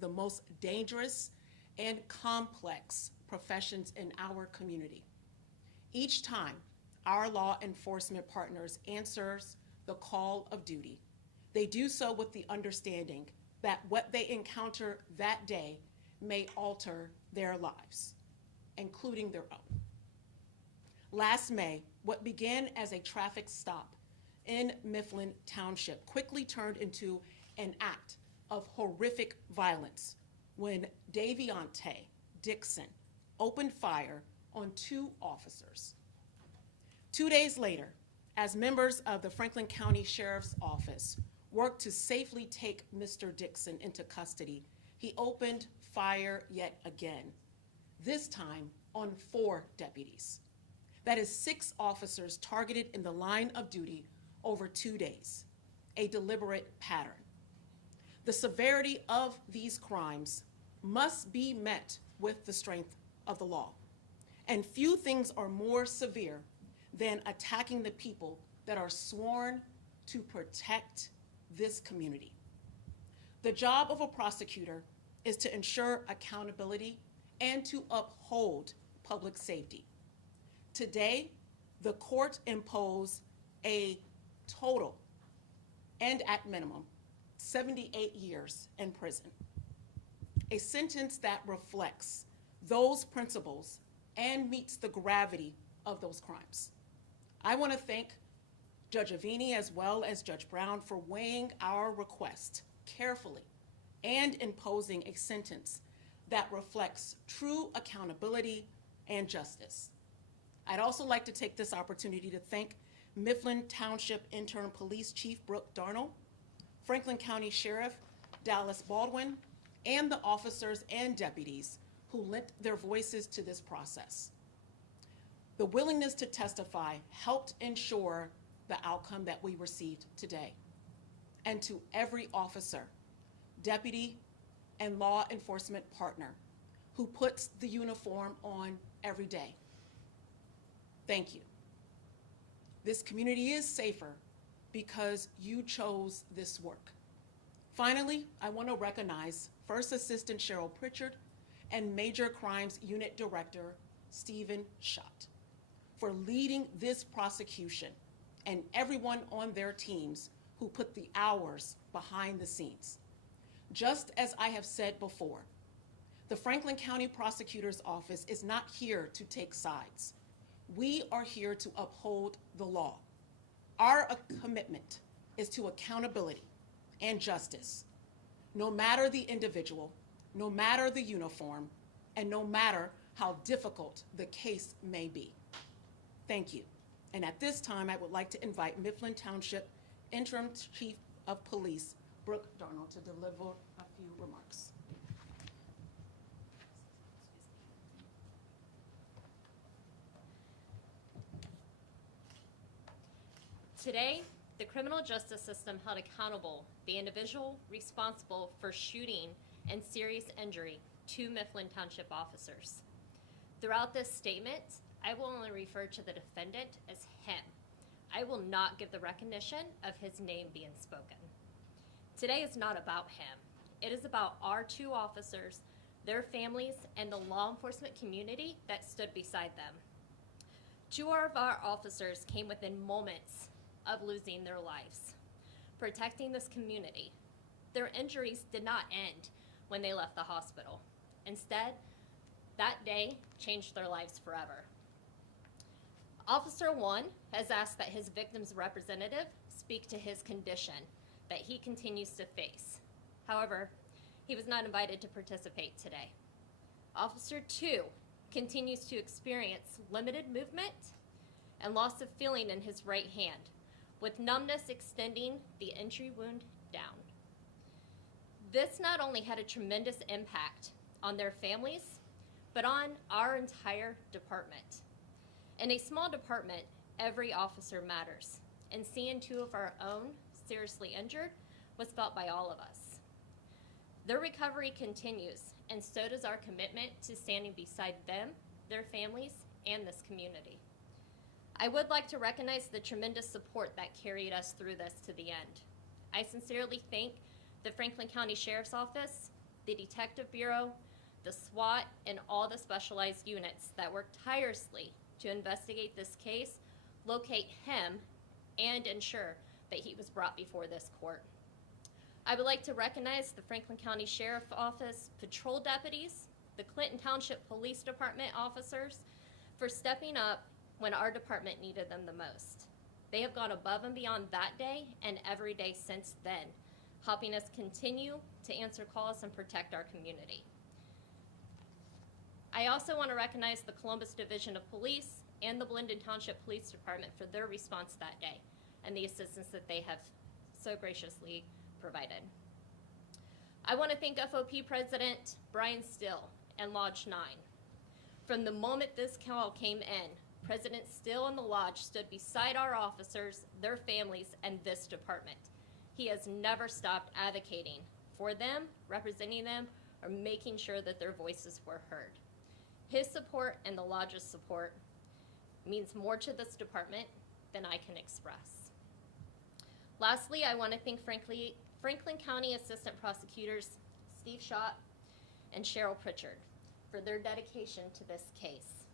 the most dangerous and complex professions in our community. Each time our law enforcement partners answers the call of duty, they do so with the understanding that what they encounter that day may alter their lives, including their own. Last May, what began as a traffic stop in Mifflin Township quickly turned into an act of horrific violence when Daveonte Dixon opened fire on 2 officers. 2 days later, as members of the Franklin County Sheriff's Office worked to safely take Mr. Dixon into custody, he opened fire yet again, this time on 4 deputies. That is 6 officers targeted in the line of duty over 2 days, a deliberate pattern. The severity of these crimes must be met with the strength of the law. And few things are more severe than attacking the people that are sworn to protect this community. The job of a prosecutor is to ensure accountability and to uphold public safety. Today, the court imposed a total and at minimum 78 years in prison, a sentence that reflects those principles and meets the gravity of those crimes. I want to thank Judge Avini as well as Judge Brown for weighing our request carefully and imposing a sentence that reflects true accountability and justice. I'd also like to take this opportunity to thank Mifflin Township Interim Police Chief Brooke Darnell, Franklin County Sheriff Dallas Baldwin, and the officers and deputies who lent their voices to this process. The willingness to testify helped ensure the outcome that we received today. And to every officer, deputy, and law enforcement partner who puts the uniform on every day, thank you. This community is safer because you chose this work. Finally, I want to recognize First Assistant Cheryl Pritchard and Major Crimes Unit Director Stephen Schott for leading this prosecution and everyone on their teams who put the hours behind the scenes. Just as I have said before, the Franklin County Prosecutor's Office is not here to take sides. We are here to uphold the law. Our commitment is to accountability and justice, no matter the individual, no matter the uniform, and no matter how difficult the case may be. Thank you. And at this time, I would like to invite Mifflin Township Interim Chief of Police, Brooke Darnell, to deliver a few remarks. Today, the criminal justice system held accountable the individual responsible for shooting and serious injury to Mifflin Township officers. Throughout this statement, I will only refer to the defendant as him. I will not give the recognition of his name being spoken. Today is not about him. It is about our 2 officers, their families, and the law enforcement community that stood beside them. 2 of our officers came within moments of losing their lives, protecting this community. Their injuries did not end when they left the hospital. Instead, that day changed their lives forever. Officer 1 has asked that his victim's representative speak to his condition that he continues to face. However, he was not invited to participate today. Officer 2 continues to experience limited movement and loss of feeling in his right hand, with numbness extending the entry wound down. This not only had a tremendous impact on their families, but on our entire department. In a small department, every officer matters, and seeing 2 of our own seriously injured was felt by all of us. Their recovery continues, and so does our commitment to standing beside them, their families, and this community. I would like to recognize the tremendous support that carried us through this to the end. I sincerely thank the Franklin County Sheriff's Office, the Detective Bureau, the SWAT, and all the specialized units that worked tirelessly to investigate this case, locate him, and ensure that he was brought before this court. I would like to recognize the Franklin County Sheriff Office patrol deputies, the Clinton Township Police Department officers, for stepping up when our department needed them the most. They have gone above and beyond that day and every day since then, helping us continue to answer calls and protect our community. I also want to recognize the Columbus Division of Police and the Blendon Township Police Department for their response that day and the assistance that they have so graciously provided. I want to thank FOP President Brian Still and Lodge 9. From the moment this call came in, President Still and the Lodge stood beside our officers, their families, and this department. He has never stopped advocating for them, representing them, or making sure that their voices were heard. His support and the Lodge's support means more to this department than I can express. Lastly, I want to thank Franklin County Assistant Prosecutors Steve Schott and Cheryl Pritchard for their dedication to this case.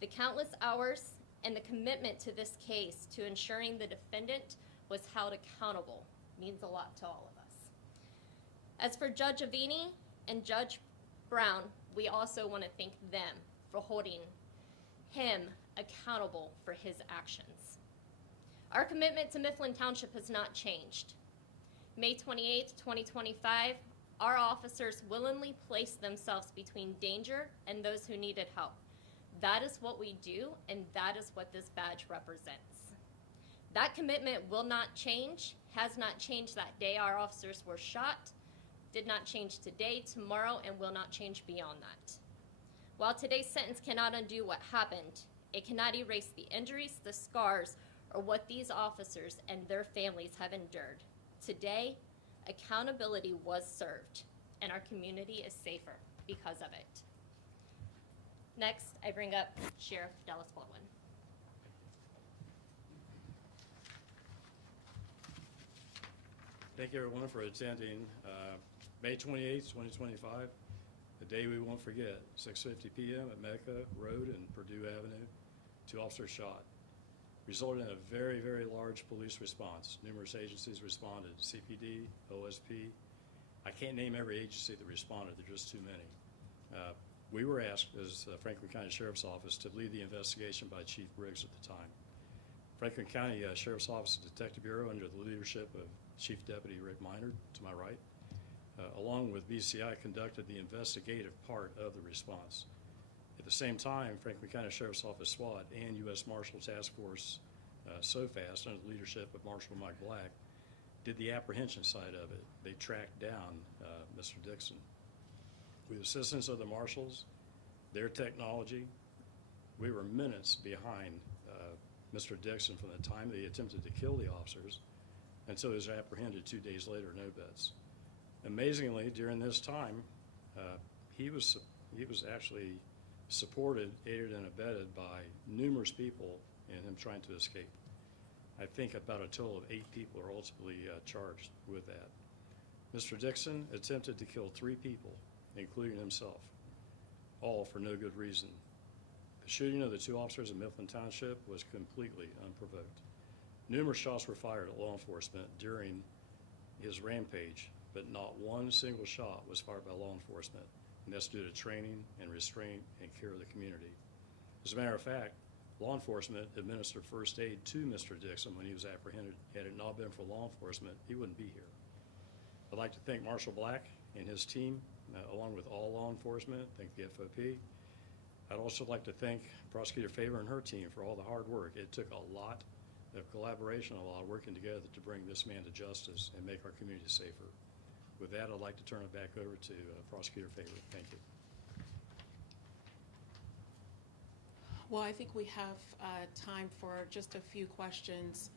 The countless hours and the commitment to this case to ensuring the defendant was held accountable means a lot to all of us. As for Judge Avini and Judge Brown, we also want to thank them for holding him accountable for his actions. Our commitment to Mifflin Township has not changed. May 28, 2025, our officers willingly placed themselves between danger and those who needed help. That is what we do, and that is what this badge represents. That commitment will not change, has not changed that day our officers were shot, did not change today, tomorrow, and will not change beyond that. While today's sentence cannot undo what happened, it cannot erase the injuries, the scars, or what these officers and their families have endured. Today, accountability was served, and our community is safer because of it. Next, I bring up Sheriff Dallas Baldwin. Thank you, everyone, for attending May 28th, 2025, a day we won't forget. 6:50 p.m. at Mecca Road and Purdue Avenue, 2 officers shot. Resulted in a very, very large police response. Numerous agencies responded, CPD, OSP. I can't name every agency that responded, there are just too many. We were asked as the Franklin County Sheriff's Office to lead the investigation by Chief Briggs at the time. Franklin County Sheriff's Office Detective Bureau, under the leadership of Chief Deputy Rick Minard, to my right, along with BCI, conducted the investigative part of the response. At the same time, Franklin County Sheriff's Office SWAT and U.S. Marshal Task Force SOFAST, under the leadership of Marshal Mike Black, did the apprehension side of it. They tracked down Mr. Dixon. With the assistance of the marshals, their technology, we were minutes behind Mr. Dixon from the time they attempted to kill the officers until he was apprehended 2 days later, no bets. Amazingly, during this time, he was actually supported, aided, and abetted by numerous people in him trying to escape. I think about a total of 8 people are ultimately charged with that. Mr. Dixon attempted to kill 3 people, including himself, all for no good reason. The shooting of the 2 officers in Mifflin Township was completely unprovoked. Numerous shots were fired at law enforcement during his rampage, but not one single shot was fired by law enforcement, and that's due to training and restraint and care of the community. As a matter of fact, law enforcement administered first aid to Mr. Dixon when he was apprehended. Had it not been for law enforcement, he wouldn't be here. I'd like to thank Marshal Black and his team, along with all law enforcement, thank the FOP. I'd also like to thank Prosecutor Favor and her team for all the hard work. It took a lot of collaboration, a lot of working together to bring this man to justice and make our community safer. With that, I'd like to turn it back over to Prosecutor Favor. Thank you. Well, I think we have time for just a few questions.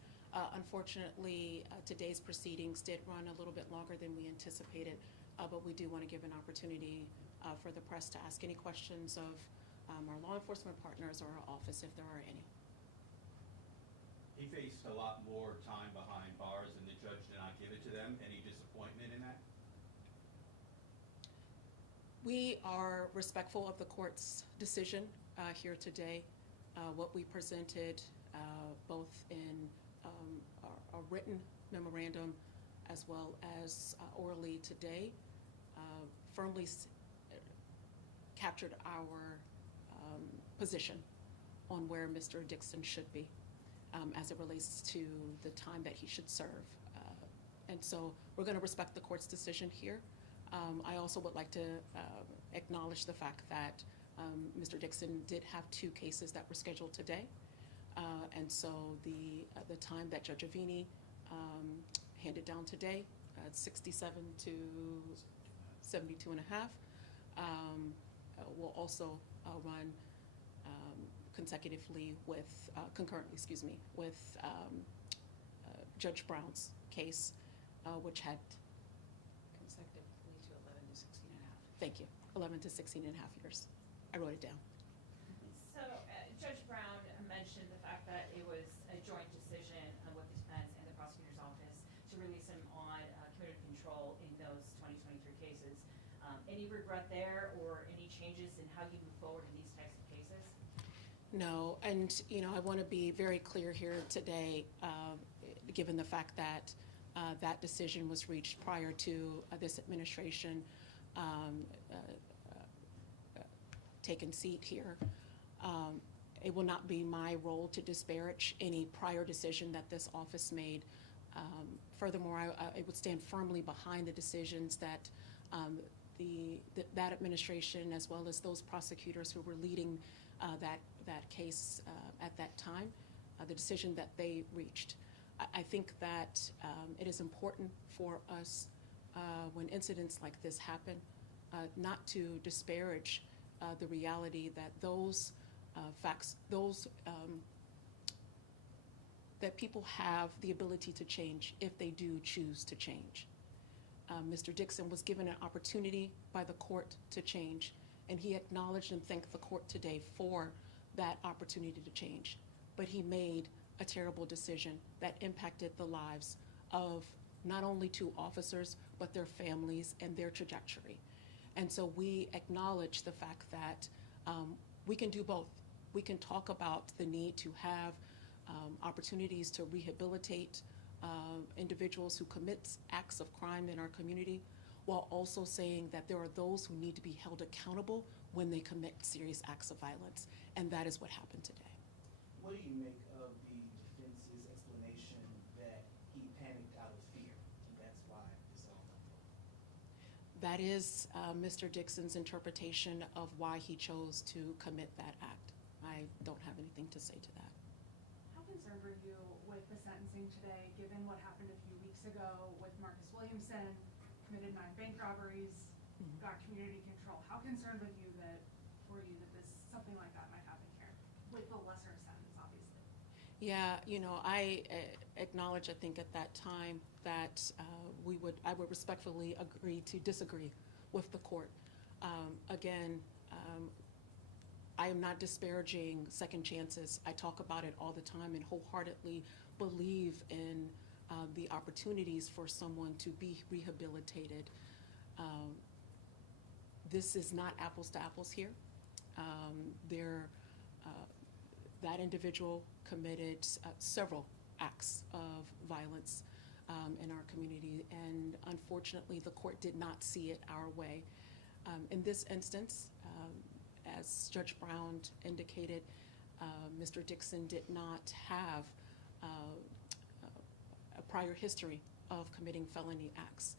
Unfortunately, today's proceedings did run a little bit longer than we anticipated, but we do want to give an opportunity for the press to ask any questions of our law enforcement partners or our office, if there are any. He faced a lot more time behind bars and the judge did not give it to them. Any disappointment in that? We are respectful of the court's decision here today. What we presented both in a written memorandum as well as orally today firmly captured our position on where Mr. Dixon should be as it relates to the time that he should serve. And so we're going to respect the court's decision here. I also would like to acknowledge the fact that Mr. Dixon did have 2 cases that were scheduled today. And so the time that Judge Avini handed down today, 67 to 72 and a half, will also run concurrently, with Judge Brown's case, which had Consecutively to 11 to 16 and a half. Thank you. 11 to 16 and a half years. I wrote it down. So Judge Brown mentioned the fact that it was a joint decision with the defense and the prosecutor's office to release him on committed control in those 2023 cases. Any regret there or any changes in how you move forward in these types of cases? No, and I want to be very clear here today, given the fact that that decision was reached prior to this administration taking seat here. It will not be my role to disparage any prior decision that this office made. Furthermore, I would stand firmly behind the decisions that that administration, as well as those prosecutors who were leading that case at that time, the decision that they reached. I think that it is important for us when incidents like this happen not to disparage the reality that those facts, that people have the ability to change if they do choose to change. Mr. Dixon was given an opportunity by the court to change, and he acknowledged and thanked the court today for that opportunity to change. But he made a terrible decision that impacted the lives of not only 2 officers, but their families and their trajectory. And so we acknowledge the fact that we can do both. We can talk about the need to have opportunities to rehabilitate individuals who commit acts of crime in our community, while also saying that there are those who need to be held accountable when they commit serious acts of violence. And that is what happened today. What do you make of the defense's explanation that he panicked out of fear, and that's why this all unfolded? That is Mr. Dixon's interpretation of why he chose to commit that act. I don't have anything to say to that. How concerned were you with the sentencing today, given what happened a few weeks ago with Marcus Williamson, committed 9 bank robberies, got community control? How concerned were you that something like that might happen here, with the lesser sentence, obviously? Yeah, I acknowledge, I think at that time that I would respectfully agree to disagree with the court. Again, I am not disparaging second chances. I talk about it all the time and wholeheartedly believe in the opportunities for someone to be rehabilitated. This is not apples to apples here. That individual committed several acts of violence in our community, and unfortunately the court did not see it our way. In this instance, as Judge Brown indicated, Mr. Dixon did not have a prior history of committing felony acts,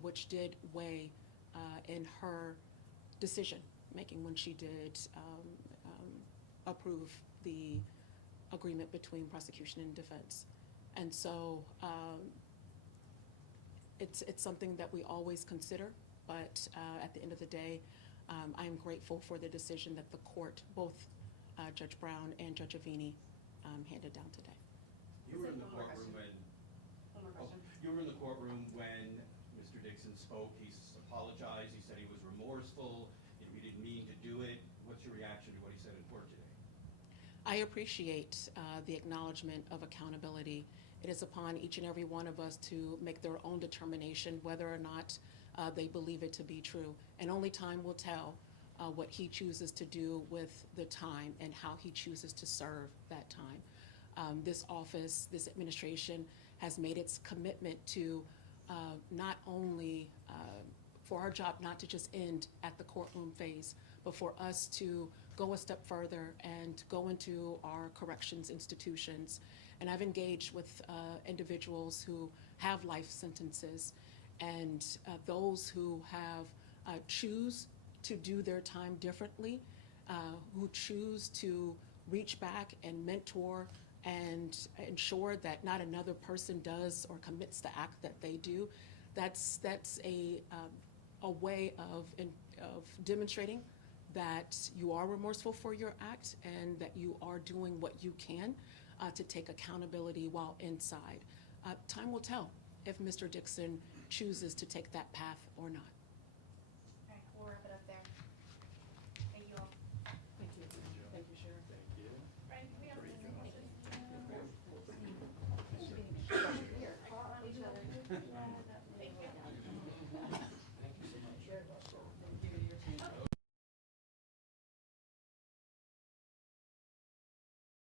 which did weigh in her decision making when she did approve the agreement between prosecution and defense. And so it's something that we always consider, but at the end of the day, I am grateful for the decision that the court, both Judge Brown and Judge Avini, handed down today. You were in the courtroom One more question. You were in the courtroom when Mr. Dixon spoke. He apologized. He said he was remorseful. He didn't mean to do it. What's your reaction to what he said in court today? I appreciate the acknowledgement of accountability. It is upon each and every one of us to make their own determination whether or not they believe it to be true. And only time will tell what he chooses to do with the time and how he chooses to serve that time. This office, this administration has made its commitment to not only for our job not to just end at the courtroom phase, but for us to go a step further and go into our corrections institutions. And I've engaged with individuals who have life sentences and those who have choose to do their time differently, who choose to reach back and mentor and ensure that not another person does or commits the act that they do. That's a way of demonstrating that you are remorseful for your act and that you are doing what you can to take accountability while inside. Time will tell if Mr. Dixon chooses to take that path or not.